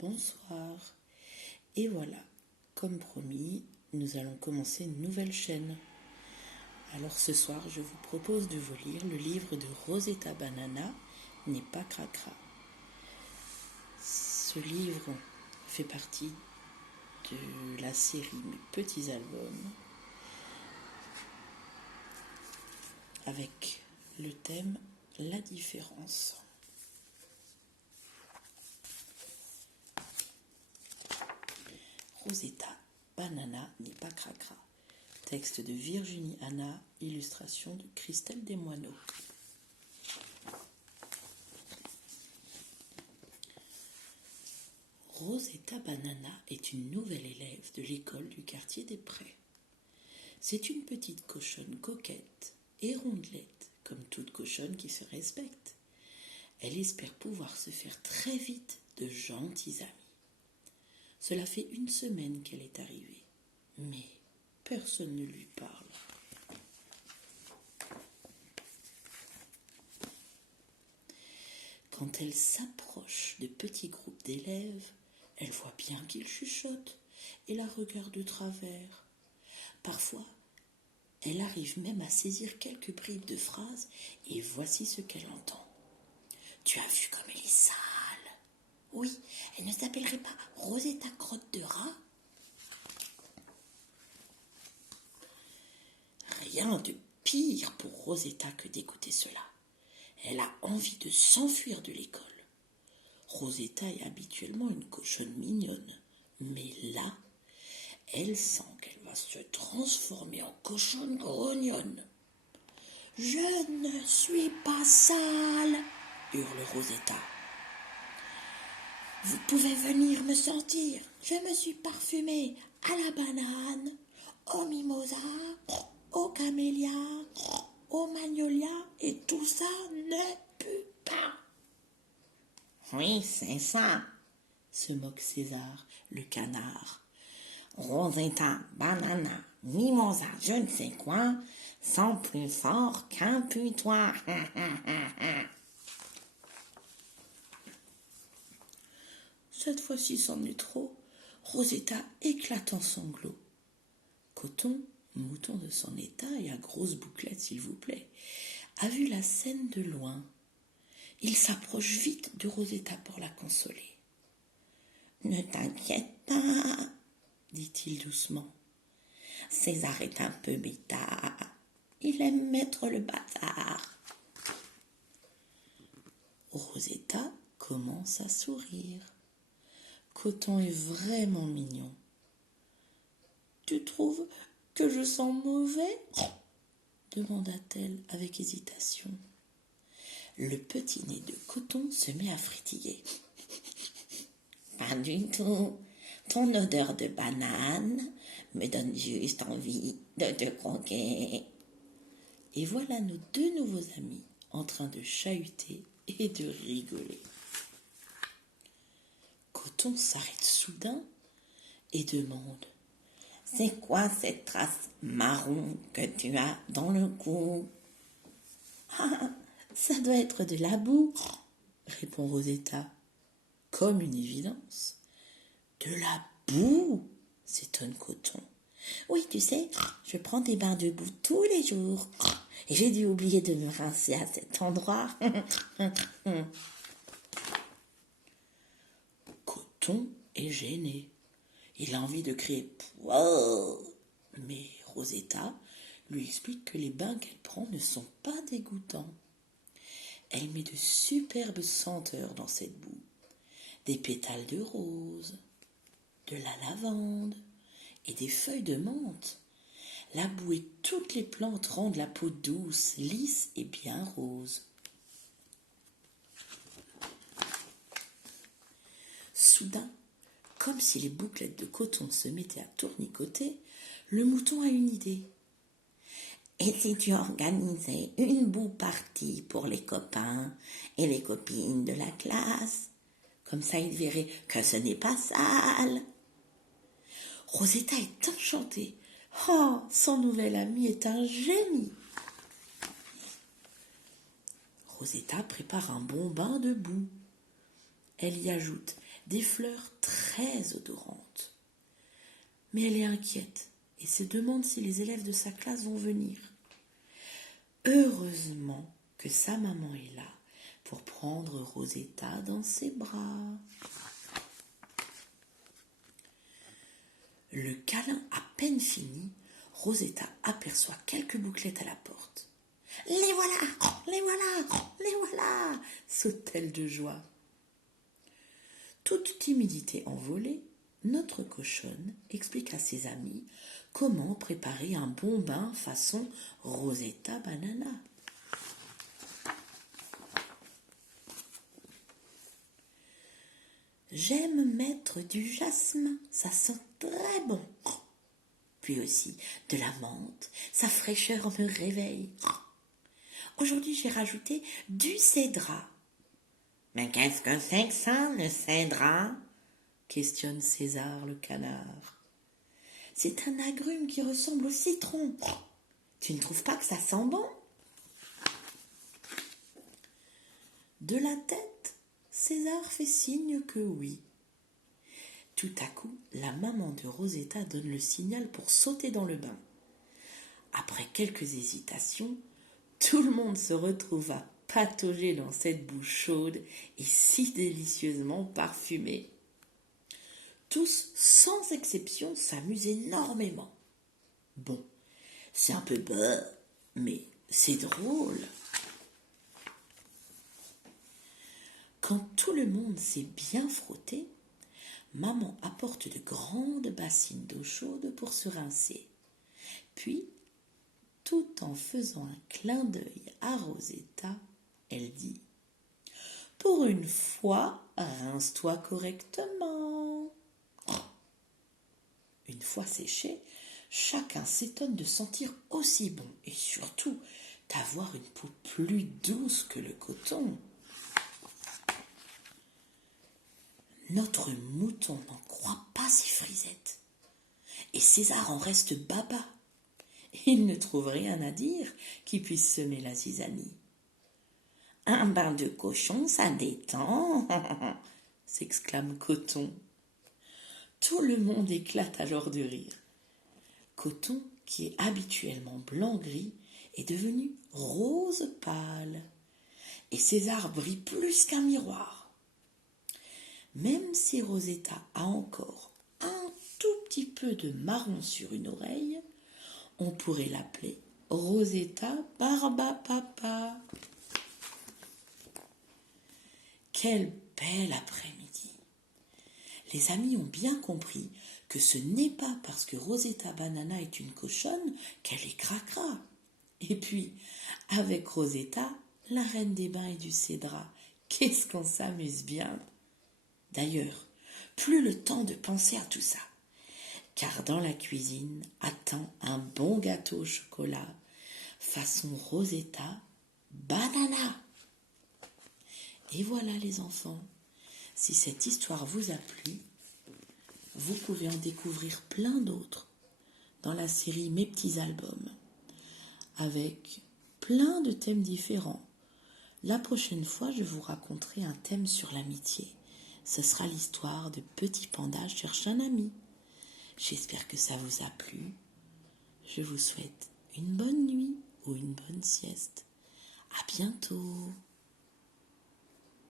bonsoir. Et voilà, comme promis, nous allons commencer une nouvelle chaîne. Alors ce soir, je vous propose de vous lire le livre de Rosetta Banana, N'est pas cracra. Ce livre fait partie de la série Mes petits albums, avec le thème La différence. Rosetta Banana n'est pas cracra. Texte de Virginie Anna, illustration de Christelle Desmoineaux. Rosetta Banana est une nouvelle élève de l'école du quartier des Prés. C'est une petite cochonne coquette et rondelette, comme toute cochonne qui se respecte. Elle espère pouvoir se faire très vite de gentils amis. Cela fait une semaine qu'elle est arrivée, mais personne ne lui parle. Quand elle s'approche de petits groupes d'élèves, elle voit bien qu'ils chuchotent et la regardent de travers. Parfois, elle arrive même à saisir quelques bribes de phrases et voici ce qu'elle entend. « Tu as vu comme elle est sale ? Oui, elle ne s'appellerait pas Rosetta Crotte de rat ?» Rien de pire pour Rosetta que d'écouter cela. Elle a envie de s'enfuir de l'école. Rosetta est habituellement une cochonne mignonne, mais là, elle sent qu'elle va se transformer en cochonne grognonne. « Je ne suis pas sale !» hurle Rosetta. « Vous pouvez venir me sentir, je me suis parfumée à la banane, au mimosa, au camélia, au magnolia, et tout ça ne pue pas. » « Oui, c'est ça, » se moque César, le canard. « Rosetta, banana, mimosa, je ne sais quoi, sont plus forts qu'un putois. » Cette fois-ci, c'en est trop. Rosetta éclate en sanglots. Coton, mouton de son état et à grosses bouclettes, s'il vous plaît, a vu la scène de loin. Il s'approche vite de Rosetta pour la consoler. « Ne t'inquiète pas, » dit-il doucement. « César est un peu bêta. Il aime mettre le bazar. » Rosetta commence à sourire. Coton est vraiment mignon. « Tu trouves que je sens mauvais ?» demanda-t-elle avec hésitation. Le petit nez de Coton se met à frétiller. « Pas du tout. Ton odeur de banane me donne juste envie de te croquer. » Et voilà nos deux nouveaux amis en train de chahuter et de rigoler. Coton s'arrête soudain et demande « C'est quoi cette trace marron que tu as dans le cou ?»« Ah, ça doit être de la boue, » répond Rosetta, comme une évidence. « De la boue ?» s'étonne Coton. « Oui, tu sais, je prends des bains de boue tous les jours et j'ai dû oublier de me rincer à cet endroit. » Coton est gêné. Il a envie de crier « Wow !» Mais Rosetta lui explique que les bains qu'elle prend ne sont pas dégoûtants. Elle met de superbes senteurs dans cette boue. Des pétales de rose, de la lavande et des feuilles de menthe. La boue et toutes les plantes rendent la peau douce, lisse et bien rose. Soudain, comme si les bouclettes de coton se mettaient à tournicoter, le mouton a une idée. « Et si tu organisais une boue partie pour les copains et les copines de la classe? Comme ça, ils verraient que ce n'est pas sale. » Rosetta est enchantée. Oh, son nouvel ami est un génie. Rosetta prépare un bon bain de boue. Elle y ajoute des fleurs très odorantes. Mais elle est inquiète et se demande si les élèves de sa classe vont venir. Heureusement que sa maman est là pour prendre Rosetta dans ses bras. Le câlin à peine fini, Rosetta aperçoit quelques bouclettes à la porte. « Les voilà, les voilà, les voilà !» saute-t-elle de joie. Toute timidité envolée, notre cochonne explique à ses amis comment préparer un bon bain façon Rosetta Banana. J'aime mettre du jasmin, ça sent très bon. Puis aussi de la menthe, sa fraîcheur me réveille. Aujourd'hui, j'ai rajouté du cédrat. Mais qu'est-ce que c'est que ça, le cédrat ? Questionne César le canard. C'est un agrume qui ressemble au citron. Tu ne trouves pas que ça sent bon ? De la tête, César fait signe que oui. Tout à coup, la maman de Rosetta donne le signal pour sauter dans le bain. Après quelques hésitations, tout le monde se retrouve à patauger dans cette boue chaude et si délicieusement parfumée. Tous, sans exception, s'amusent énormément. Bon, c'est un peu bas, mais c'est drôle. Quand tout le monde s'est bien frotté, maman apporte de grandes bassines d'eau chaude pour se rincer. Puis, tout en faisant un clin d'œil à Rosetta, elle dit « Pour une fois, rince-toi correctement. » Une fois séché, chacun s'étonne de sentir aussi bon et surtout d'avoir une peau plus douce que le coton. Notre mouton n'en croit pas ses frisettes. Et César en reste baba. Il ne trouve rien à dire qui puisse semer la zizanie. « Un bain de cochon, ça détend !» s'exclame Coton. Tout le monde éclate alors de rire. Coton, qui est habituellement blanc-gris, est devenu rose pâle. Et César brille plus qu'un miroir. Même si Rosetta a encore un tout petit peu de marron sur une oreille, on pourrait l'appeler Rosetta Barbapapa. Quel bel après-midi! Les amis ont bien compris que ce n'est pas parce que Rosetta Banana est une cochonne qu'elle est cracra. Et puis, avec Rosetta, la reine des bains et du cédrat, qu'est-ce qu'on s'amuse bien! D'ailleurs, plus le temps de penser à tout ça, car dans la cuisine attend un bon gâteau au chocolat, façon Rosetta Banana. Et voilà les enfants, si cette histoire vous a plu, vous pouvez en découvrir plein d'autres dans la série Mes petits albums, avec plein de thèmes différents. La prochaine fois, je vous raconterai un thème sur l'amitié. Ce sera l'histoire de Petit Panda cherche un ami. J'espère que ça vous a plu. Je vous souhaite une bonne nuit ou une bonne sieste. À bientôt.